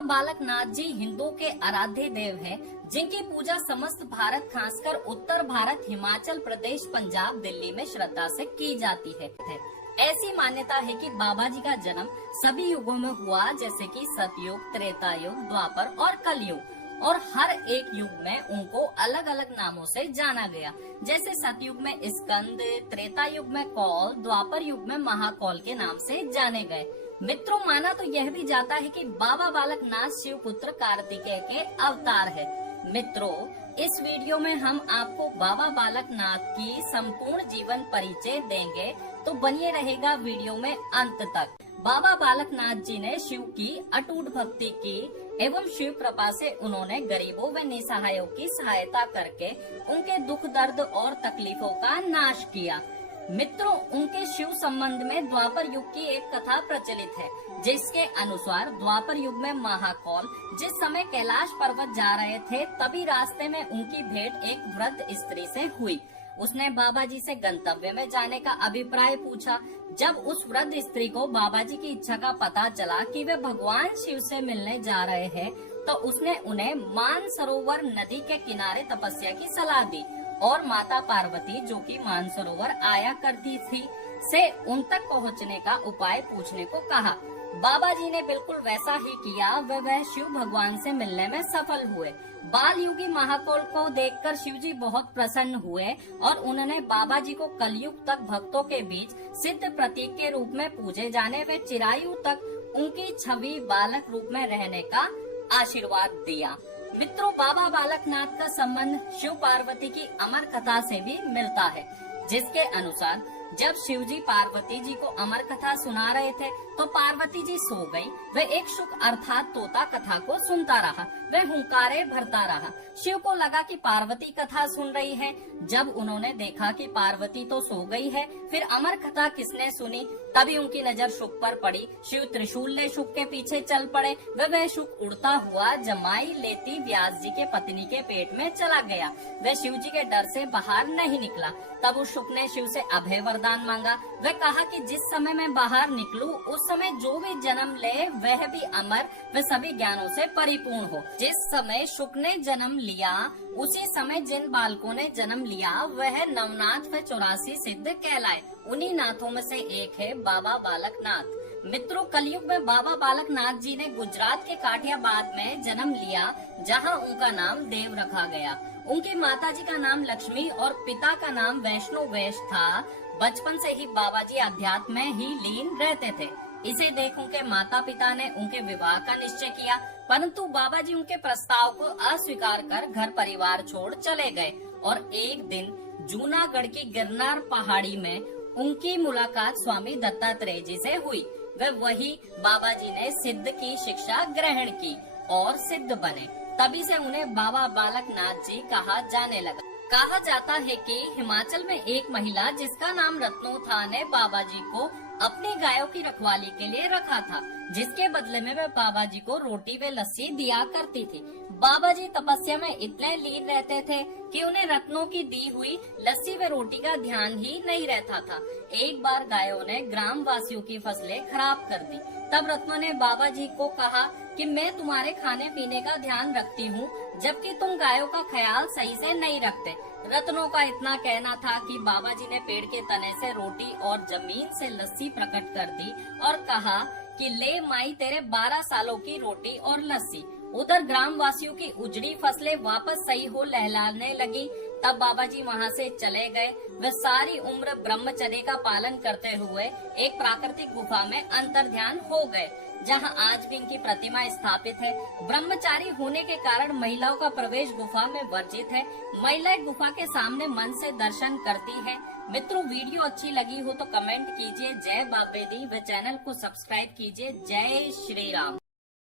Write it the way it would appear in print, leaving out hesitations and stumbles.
बालक नाथ जी हिंदुओं के आराध्य देव हैं, जिनकी पूजा समस्त भारत खासकर उत्तर भारत, हिमाचल प्रदेश, पंजाब, दिल्ली में श्रद्धा से की जाती है। ऐसी मान्यता है कि बाबा जी का जन्म सभी युगों में हुआ, जैसे कि सतयुग, त्रेता युग, द्वापर और कलयुग, और हर एक युग में उनको अलग अलग नामों से जाना गया। जैसे सतयुग में स्कंद, त्रेता युग में कौल, द्वापर युग में महाकौल के नाम से जाने गए। मित्रों, माना तो यह भी जाता है कि बाबा बालक नाथ शिव पुत्र कार्तिकेय के अवतार है। मित्रों, इस वीडियो में हम आपको बाबा बालक नाथ की संपूर्ण जीवन परिचय देंगे, तो बनिए रहेगा वीडियो में अंत तक। बाबा बालक नाथ जी ने शिव की अटूट भक्ति की एवं शिव कृपा से उन्होंने गरीबों व निसहायों की सहायता करके उनके दुख, दर्द और तकलीफों का नाश किया। मित्रों, उनके शिव संबंध में द्वापर युग की एक कथा प्रचलित है, जिसके अनुसार द्वापर युग में महाकौल जिस समय कैलाश पर्वत जा रहे थे, तभी रास्ते में उनकी भेंट एक वृद्ध स्त्री से हुई। उसने बाबा जी से गंतव्य में जाने का अभिप्राय पूछा। जब उस वृद्ध स्त्री को बाबा जी की इच्छा का पता चला कि वे भगवान शिव से मिलने जा रहे हैं, तो उसने उन्हें मानसरोवर नदी के किनारे तपस्या की सलाह दी और माता पार्वती, जो कि मानसरोवर आया करती थी, से उन तक पहुंचने का उपाय पूछने को कहा। बाबा जी ने बिल्कुल वैसा ही किया। वह शिव भगवान से मिलने में सफल हुए। बाल युगी महाकौल को देखकर शिव जी बहुत प्रसन्न हुए और उन्होंने बाबा जी को कलयुग तक भक्तों के बीच सिद्ध प्रतीक के रूप में पूजे जाने व चिरायु तक उनकी छवि बालक रूप में रहने का आशीर्वाद दिया। मित्रों, बाबा बालक नाथ का संबंध शिव पार्वती की अमर कथा से भी मिलता है, जिसके अनुसार जब शिव जी पार्वती जी को अमर कथा सुना रहे थे, तो पार्वती जी सो गई। वह एक शुक अर्थात तोता कथा को सुनता रहा। वह हुंकारे भरता रहा। शिव को लगा कि पार्वती कथा सुन रही है। जब उन्होंने देखा कि पार्वती तो सो गई है, फिर अमर कथा किसने सुनी, तभी उनकी नजर शुक पर पड़ी। शिव त्रिशूल ले शुक के पीछे चल पड़े। वह शुक उड़ता हुआ जमाई लेती व्यास जी के पत्नी के पेट में चला गया। वह शिव जी के डर से बाहर नहीं निकला। तब उस शुक ने शिव से अभय वरदान मांगा। वह कहा कि जिस समय मैं बाहर निकलूं, उस समय जो भी जन्म ले वह भी अमर व सभी ज्ञानों से परिपूर्ण हो। जिस समय शुक ने जन्म लिया, उसी समय जिन बालकों ने जन्म लिया वह नवनाथ व 84 सिद्ध कहलाए। उन्हीं नाथों में से एक है बाबा बालक नाथ। मित्रों, कलयुग में बाबा बालक नाथ जी ने गुजरात के काठियाबाद में जन्म लिया, जहां उनका नाम देव रखा गया। उनकी माता जी का नाम लक्ष्मी और पिता का नाम वैष्णो वैश था। बचपन से ही बाबा जी अध्यात्म में ही लीन रहते थे। इसे देख उनके माता पिता ने उनके विवाह का निश्चय किया, परंतु बाबा जी उनके प्रस्ताव को अस्वीकार कर घर परिवार छोड़ चले गए। और एक दिन जूनागढ़ की गिरनार पहाड़ी में उनकी मुलाकात स्वामी दत्तात्रेय जी से हुई। वही बाबा जी ने सिद्ध की शिक्षा ग्रहण की और सिद्ध बने। तभी से उन्हें बाबा बालक नाथ जी कहा जाने लगा। कहा जाता है कि हिमाचल में एक महिला जिसका नाम रत्नो था ने बाबा जी को अपनी गायों की रखवाली के लिए रखा था, जिसके बदले में वह बाबा जी को रोटी व लस्सी दिया करती थी। बाबा जी तपस्या में इतने लीन रहते थे कि उन्हें रत्नों की दी हुई लस्सी व रोटी का ध्यान ही नहीं रहता था। एक बार गायों ने ग्राम वासियों की फसलें खराब कर दी। तब रत्नों ने बाबा जी को कहा कि मैं तुम्हारे खाने पीने का ध्यान रखती हूँ, जबकि तुम गायों का ख्याल सही से नहीं रखते। रत्नों का इतना कहना था कि बाबा जी ने पेड़ के तने से रोटी और जमीन से लस्सी प्रकट कर दी और कहा कि ले माई तेरे 12 सालों की रोटी और लस्सी। उधर ग्राम वासियों की उजड़ी फसलें वापस सही हो लहलाने लगी। तब बाबा जी वहाँ से चले गए। वे सारी उम्र ब्रह्मचर्य का पालन करते हुए एक प्राकृतिक गुफा में अंतर्ध्यान हो गए, जहां आज भी इनकी प्रतिमा स्थापित है। ब्रह्मचारी होने के कारण महिलाओं का प्रवेश गुफा में वर्जित है। महिलाएं गुफा के सामने मन से दर्शन करती है। मित्रों, वीडियो अच्छी लगी हो तो कमेंट कीजिए। जय बापे दी व चैनल को सब्सक्राइब कीजिए। जय श्री राम।